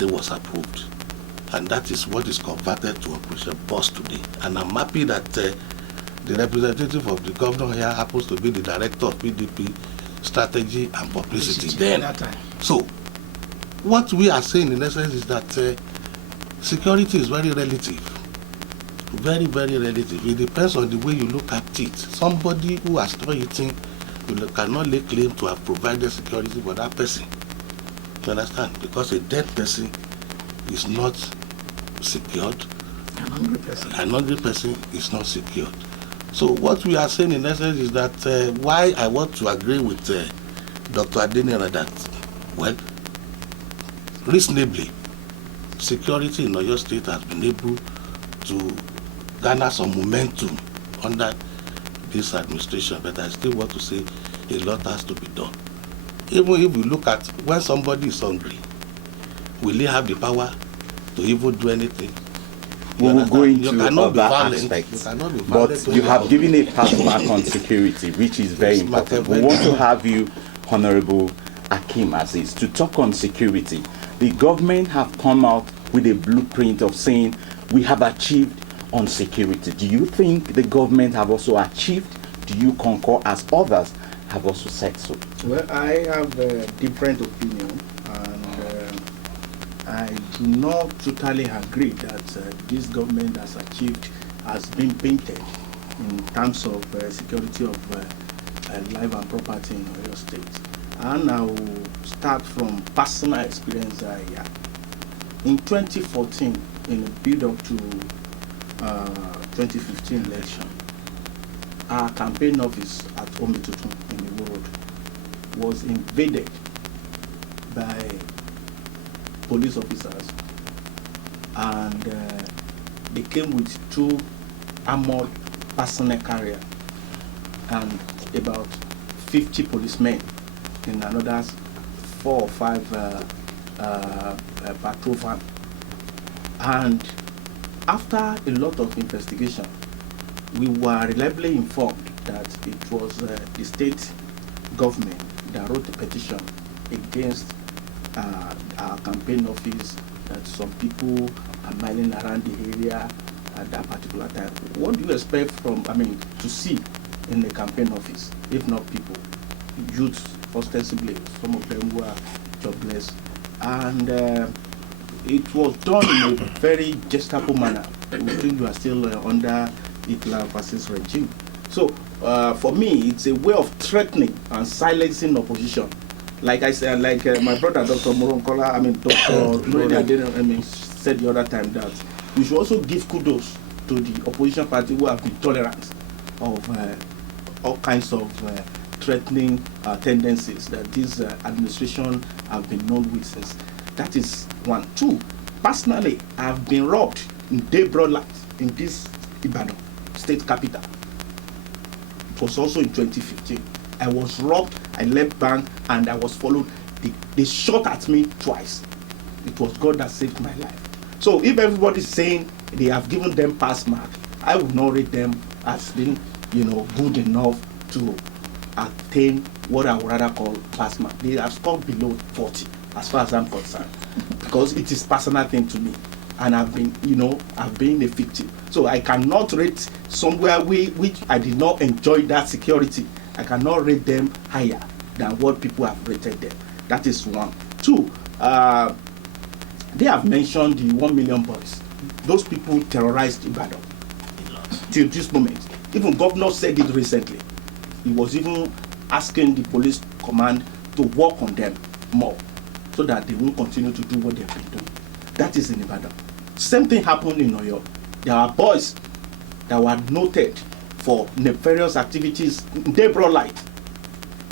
it was approved. And that is what is converted to Operation Boss today. And I'm happy that the representative of the governor here happens to be the director of PDP strategy and publicity then. So what we are saying in essence is that security is very relative. Very, very relative. It depends on the way you look at it. Somebody who has not eaten, you cannot lay claim to have provided security for that person. You understand? Because a dead person is not secured. An hungry person is not secured. So what we are saying in essence is that why I want to agree with Dr. Adeniran that, well, reasonably, security in Oyo State has been able to garner some momentum under this administration, but I still want to say a lot has to be done. Even if we look at when somebody is hungry, will he have the power to even do anything? We will go into other aspects, but you have given a pass mark on security, which is very important. We want to have you, Honorable Akim Aziz, to talk on security. The government have come out with a blueprint of saying we have achieved on security. Do you think the government have also achieved? Do you concur as others have also said so? Well, I have a different opinion, and I do not totally agree that this government has achieved, has been painted in terms of security of life and property in Oyo State. And I will start from personal experience I had. In 2014, in the build-up to 2015 election, our campaign office at Omitutu in the world was invaded by police officers, and they came with 2 armored personnel carriers and about 50 policemen in another 4 or 5 patrol van. And after a lot of investigation, we were reliably informed that it was the state government that wrote a petition against our campaign office, that some people are miling around the area at that particular time. What do you expect from, to see in the campaign office, if not people, youths, ostensibly, some of them were jobless, and it was done in a very Gestapo manner. We think we are still under Hitler versus regime. So for me, it's a way of threatening and silencing opposition. Like I said, like my brother, Dr. Moronkola, Dr. Nuri said the other time, that we should also give kudos to the opposition party who have been tolerant of all kinds of threatening tendencies that this administration have been known with since. That is one. 2, personally, I've been robbed in day broad light in this Ibadan state capital. It was also in 2015. I was robbed, I left bank, and I was followed. They shot at me twice. It was God that saved my life. So if everybody's saying they have given them pass mark, I would not rate them as being, good enough to attain what I would rather call pass mark. They have scored below 40, as far as I'm concerned, because it is personal thing to me, and I've been, I've been a victim. So I cannot rate somewhere which I did not enjoy that security. I cannot rate them higher than what people have rated them. That is 1. 2, they have mentioned the 1 million boys. Those people terrorized Ibadan till this moment. Even governor said it recently. He was even asking the police command to work on them more, so that they won't continue to do what they have been doing. That is in Ibadan. Same thing happened in Oyo. There are boys that were noted for nefarious activities in day broad light.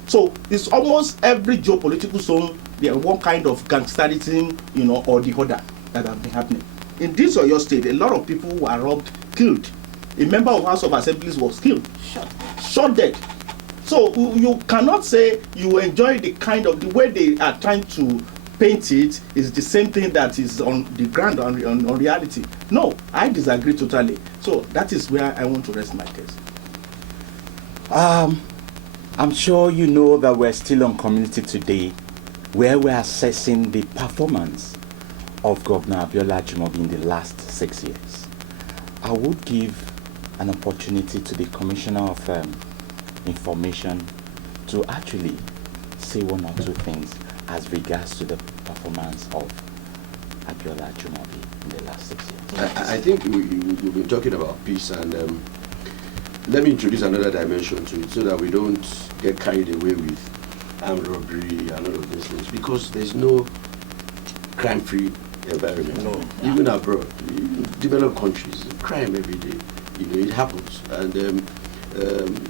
So it's almost every geopolitical zone, there one kind of gangsterism, or the other that have been happening. In this Oyo State, a lot of people were robbed, killed. A member of House of Assemblies was killed, shot dead. So you cannot say you enjoy the way they are trying to paint it is the same thing that is on the ground, on reality. No, I disagree totally. So that is where I want to rest my case. I'm sure you know that we're still on Community Today, where we're assessing the performance of Governor Abiola Ajimobi in the last 6 years, I would give an opportunity to the Commissioner of Information to actually say one or two things as regards to the performance of Abiola Ajimobi in the last 6 years. I think we've been talking about peace, and let me introduce another dimension to it so that we don't get carried away with armed robbery and all of these things, because there's no crime-free environment. No. Even abroad, developed countries, crime every day. It happens, and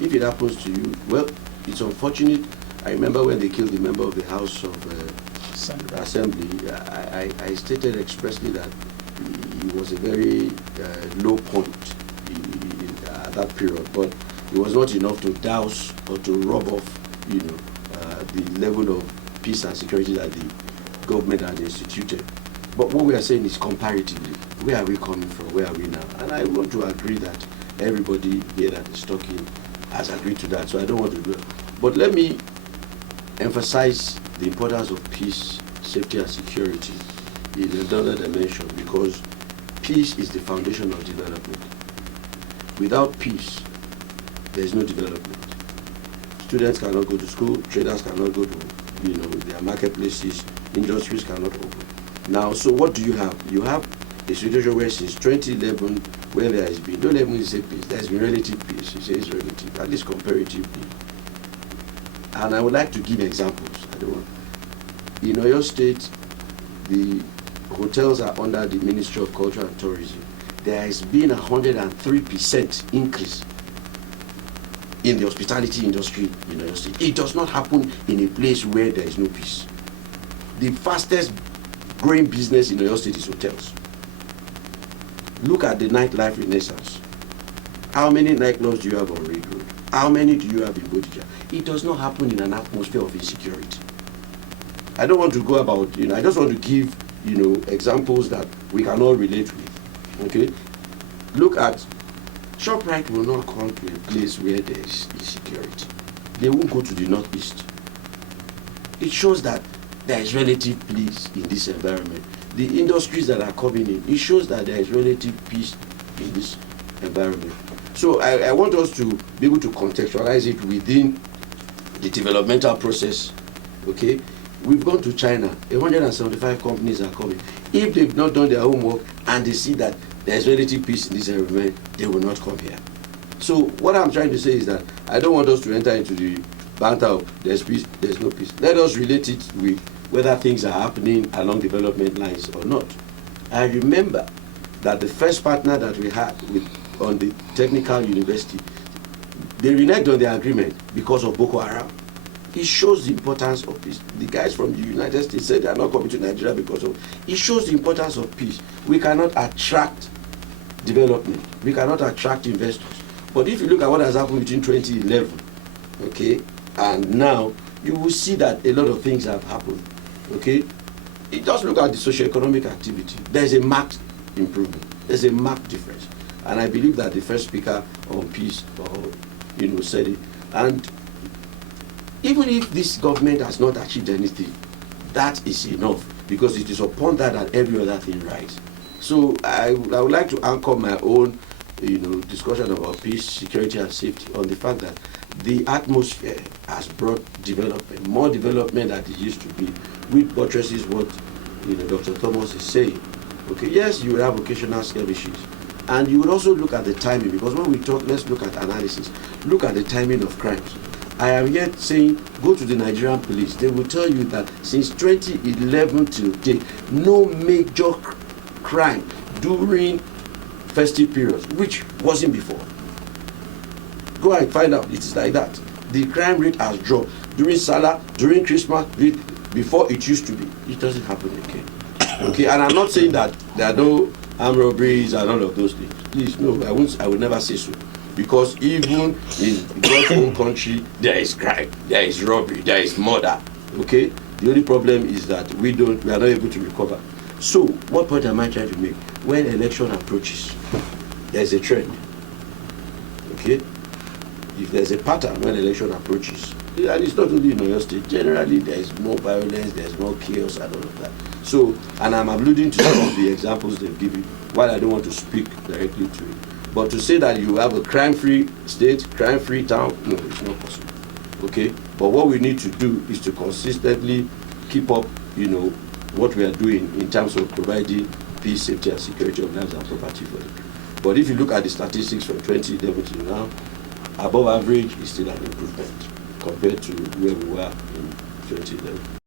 if it happens to you, well, it's unfortunate. I remember when they killed the member of the House of Assembly. I stated expressly that it was a very low point at that period, but it was not enough to douse or to rub off, the level of peace and security that the government had instituted. But what we are saying is comparatively, where are we coming from? Where are we now? And I want to agree that everybody here that is talking has agreed to that, so I don't want to do it. But let me emphasize the importance of peace, safety, and security in another dimension, because peace is the foundation of development. Without peace, there is no development. Students cannot go to school, traders cannot go to their marketplaces, industries cannot open. Now, so what do you have? You have a situation where since 2011, where there has been, don't let me say peace, there has been relative peace. It says relative, at least comparatively. And I would like to give examples. In Oyo State, the hotels are under the Ministry of Culture and Tourism. There has been 103% increase in the hospitality industry in Oyo State. It does not happen in a place where there is no peace. The fastest growing business in Oyo State is hotels. Look at the nightlife renaissance. How many nightclubs do you have on Ring Road? How many do you have in Bodija? It does not happen in an atmosphere of insecurity. I don't want to go about, I just want to give, examples that we can all relate with. Okay? Look at, ShopRite will not come to a place where there is insecurity. They won't go to the northeast. It shows that there is relative peace in this environment. The industries that are coming in, it shows that there is relative peace in this environment. So I want us to be able to contextualize it within the developmental process. Okay? We've gone to China. 175 companies are coming. If they've not done their homework and they see that there's relative peace in this environment, they will not come here. So what I'm trying to say is that I don't want us to enter into the banter of there's peace, there's no peace. Let us relate it with whether things are happening along development lines or not. I remember that the first partner that we had on the technical university, they reneged on their agreement because of Boko Haram. It shows the importance of peace. The guys from the United States said they are not coming to Nigeria because of. It shows the importance of peace. We cannot attract development. We cannot attract investors. But if you look at what has happened between 2011, okay, and now, you will see that a lot of things have happened. Okay, just look at the socio-economic activity. There's a marked improvement. There's a marked difference, and I believe that the first speaker on peace, said it. And even if this government has not achieved anything, that is enough, because it is upon that every other thing rises. So I would like to anchor my own, discussion about peace, security, and safety on the fact that the atmosphere has brought development, more development than it used to be, which buttresses what Dr. Thomas is saying. Okay, yes, you will have occasional skirmishes, and you would also look at the timing, because when we talk, let's look at analysis. Look at the timing of crimes. I am yet saying, go to the Nigerian police. They will tell you that since 2011 till date, no major crime during festive periods, which wasn't before. Go and find out. It is like that. The crime rate has dropped during Salah, during Christmas, before it used to be. It doesn't happen again. Okay, and I'm not saying that there are no armed robberies and all of those things. Please, no, I will never say so. Because even in God's own country, there is crime, there is robbery, there is murder. Okay? The only problem is that we are not able to recover. So, what point am I trying to make? When election approaches, there's a trend. Okay? If there's a pattern when election approaches, and it's not only in Oyo State, generally there is more violence, there's more chaos and all of that. So, and I'm alluding to some of the examples they've given, while I don't want to speak directly to it. But to say that you have a crime-free state, crime-free town, no, it's not possible. Okay? But what we need to do is to consistently keep up, what we are doing in terms of providing peace, safety, and security of lives and property for the people. But if you look at the statistics from 2011 to now, above average is still an improvement compared to where we were in 2011.